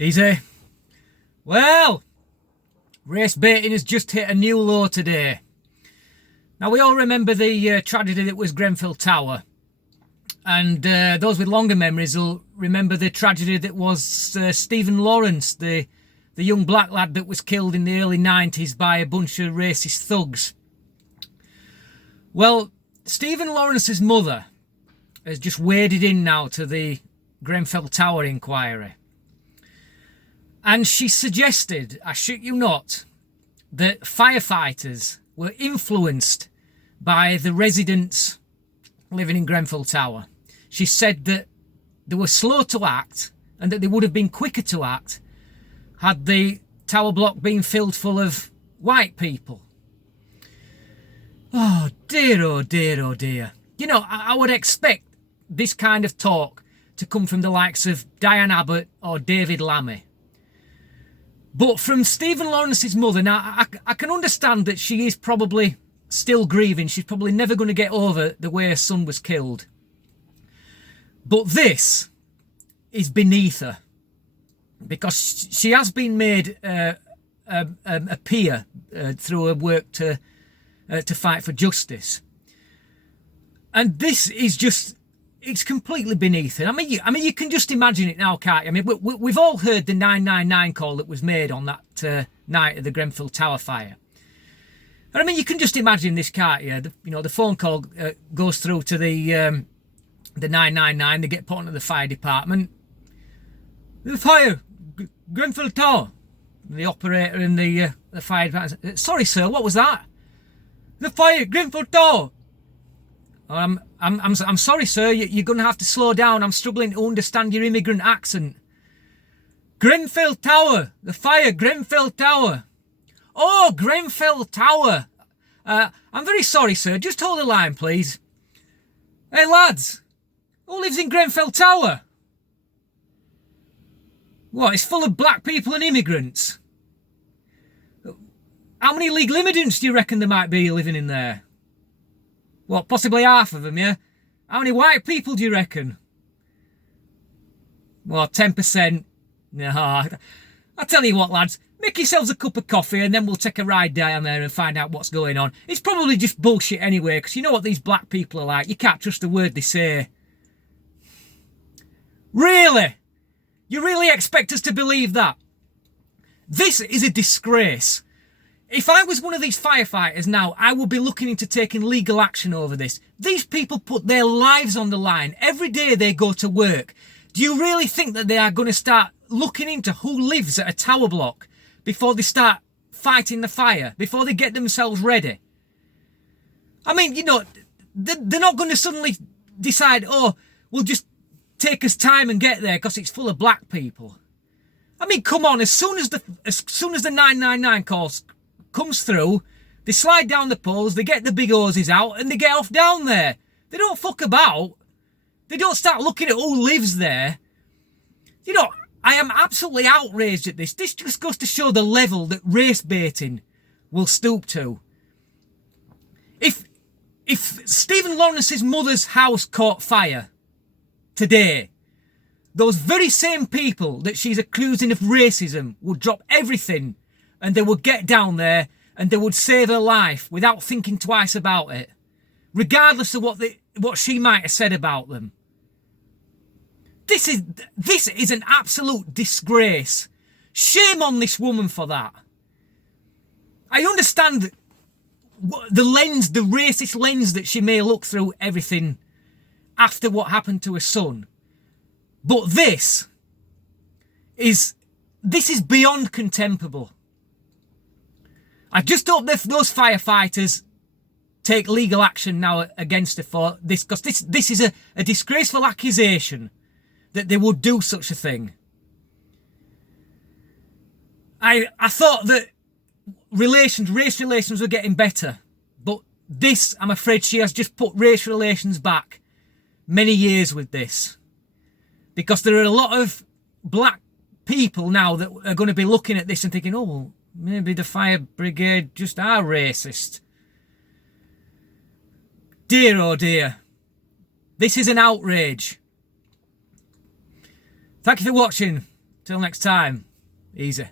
Easy. Well, race baiting has just hit a new low today. Now, we all remember the tragedy that was Grenfell Tower. And those with longer memories will remember the tragedy that was Stephen Lawrence, the young black lad that was killed in the early 90s by a bunch of racist thugs. Well, Stephen Lawrence's mother has just waded in now to the Grenfell Tower inquiry. And she suggested, I shit you not, that firefighters were influenced by the residents living in Grenfell Tower. She said that they were slow to act and that they would have been quicker to act had the tower block been filled full of white people. Oh dear, oh dear, oh dear. You know, I would expect this kind of talk to come from the likes of Diane Abbott or David Lammy. But from Stephen Lawrence's mother, now I can understand that she is probably still grieving. She's probably never going to get over the way her son was killed. But this is beneath her, because she has been made a peer through her work to fight for justice. And this is just, it's completely beneath her. I mean, you can just imagine it now, can't you? I mean, we've all heard the 999 call that was made on that night of the Grenfell Tower fire. And I mean, you can just imagine this, can't you? The phone call goes through to the 999. They get put onto the fire department. The fire, Grenfell Tower. The operator and the fire department. Sorry, sir, what was that? The fire, Grenfell Tower. I'm sorry, sir. You're going to have to slow down. I'm struggling to understand your immigrant accent. Grenfell Tower. The fire, Grenfell Tower. Oh, Grenfell Tower. I'm very sorry, sir. Just hold the line, please. Hey, lads. Who lives in Grenfell Tower? What, it's full of black people and immigrants? How many legal immigrants do you reckon there might be living in there? What, possibly half of them, yeah? How many white people do you reckon? Well, 10%. No, I tell you what, lads. Make yourselves a cup of coffee and then we'll take a ride down there and find out what's going on. It's probably just bullshit anyway, because you know what these black people are like. You can't trust a word they say. Really? You really expect us to believe that? This is a disgrace. If I was one of these firefighters now, I would be looking into taking legal action over this. These people put their lives on the line every day they go to work. Do you really think that they are going to start looking into who lives at a tower block before they start fighting the fire, before they get themselves ready? I mean, you know, they're not going to suddenly decide, oh, we'll just take us time and get there because it's full of black people. I mean, come on, as soon as the 999 calls comes through, they slide down the poles, they get the big hoses out and they get off down there. They don't fuck about. They don't start looking at who lives there. You know, I am absolutely outraged at this. This just goes to show the level that race baiting will stoop to. If Stephen Lawrence's mother's house caught fire today, those very same people that she's accusing of racism would drop everything and they would get down there and they would save her life without thinking twice about it, regardless of what she might have said about them. This is an absolute disgrace. Shame on this woman for that. I understand the racist lens that she may look through everything after what happened to her son. But this is beyond contemptible. I just hope that those firefighters take legal action now against her for this, because this is a disgraceful accusation that they would do such a thing. I thought that race relations were getting better, but this, I'm afraid she has just put race relations back many years with this. Because there are a lot of black people now that are going to be looking at this and thinking, oh, well, maybe the fire brigade just are racist. Dear oh dear. This is an outrage. Thank you for watching. Till next time, easy.